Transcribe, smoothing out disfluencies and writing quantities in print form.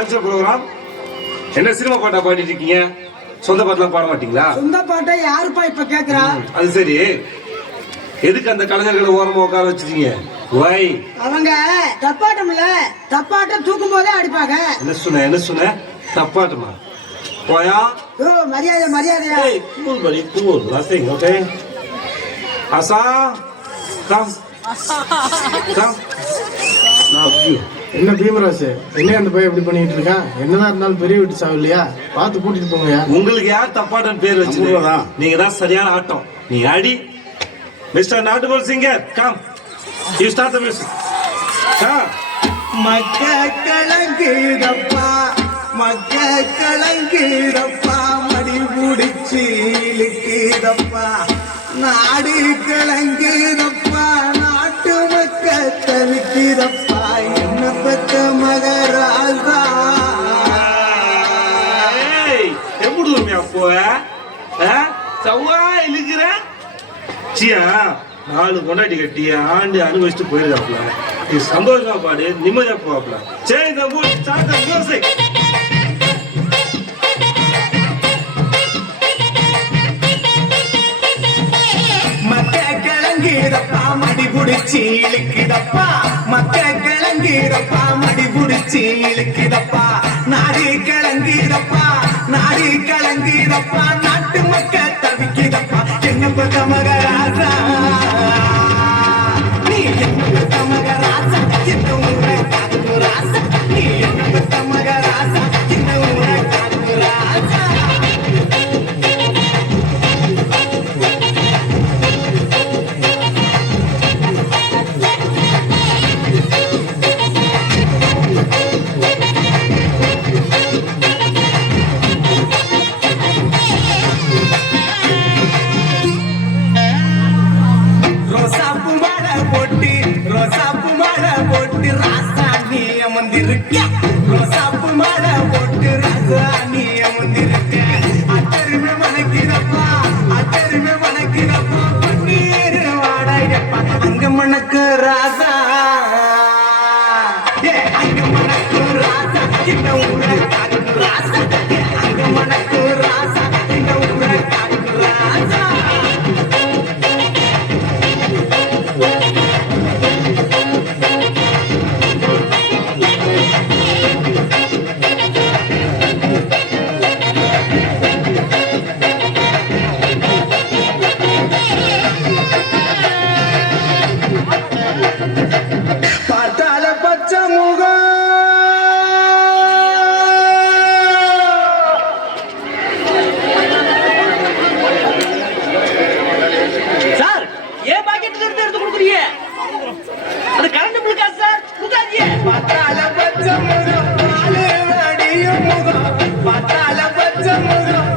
Culture program. என்ன cinema பாட்டா பாடிட்டு இருக்கீங்க? சொந்த பாட்டுலாம் பாட மாட்டீங்களா? சொந்த பாட்டை யாருப்பா இப்ப கேக்குறா? அது சரி, எதுக்கு அந்த கலைஞர்களை ஓரமா உட்கார வச்சிருக்கீங்க? வை அவங்க தப்பாட்டம்ல, தப்பாட்டம் தூக்கும் போதே அடிப்பாங்க. என்ன சொன்ன? தப்பாட்டமா? போயா. ஓ மரியாதை மரியாதையா. கூல் படி கூல். நதிங். ஓகே ஆசா கம் கம். நான் யூ. என்ன பீமராசு, என்ன அந்த பையன் எப்படி பண்ணிட்டு இருக்கான்? என்னதான் இருந்தாலும் பெரிய வீட்டு சாவு இல்லையா? பார்த்து கூட்டிட்டு போங்க. உங்களுக்கு யார் தப்பாட்டம் பேர் வச்சுருக்கா? நீங்க தான் சரியான ஆட்டம். நீ அடி. மிஸ்டர் நாட்டுபோல் singer come, you start the music. மக்க கலங்குதப்பா, மக்க கலங்குதப்பா, மடி முடிச்சு இழுக்குதப்பா, நாடு கலங்குதப்பா, நாட்டு மக்க தவிக்கிறப்பா, என்ன பத்த மகராஜா. எப்படி அப்போ சவ்வா இழுக்கிற சியா? 4 கொண்டாடி கட்டி ஆண்டு அனுபவிச்சுட்டு போயிருக்காப்ல. நீ சந்தோஷமா பாடு, நிம்மதியா போவாப்ல. சரி, இந்த மியூசிக். மக்க கிளங்கிடப்பா, மடி புடிச்சு இழுக்குதப்பா, மக்க கிளங்கிடப்பா, மடி புடிச்சு இழுக்குதப்பா, நாடு கிளங்கிடப்பா, நாடு கிளங்கிடப்பா, நாட்டு மக்க தவிக்குதப்பா, என்ன பத்த மகராசா, நீ என்ன பத்த மகராசா, என்ன ஊரை காத்து ராசா, நீ என்ன பத்த மகராசா, என்ன ஊரை காத்து ராசா. ரோசாப்பு மாலை போட்டு, ரோசாப்பு மாலை போட்டு ராசா நீ அமர்ந்திருக்க, ரோசாப்பு மாலை போட்டு ராசா நீ அமர்ந்திருக்க, அத்தருமே மணக்கிறப்பா, அத்தருமே மணக்கிறப்பா, பன்னீர் வாடகைப்பா, அங்க மணக்கு ராசா, அங்க மணக்கு ராசா, இந்த ஊரை காக்கு ராசா, அங்க மணக்கு ராசா, இந்த ஊரை காக்கு ராசா. பார்த்தால பச்சை முகம், சார் ஏன் பாக்கெட்ல இருந்து எடுத்து கொடுக்குறீங்க? அது கரண்ட் பில் காசு சார், கொடுக்காதீங்க. பார்த்தால பச்சை முகம், பாலு வடியும் முகம், பார்த்தால பச்சை முகம்,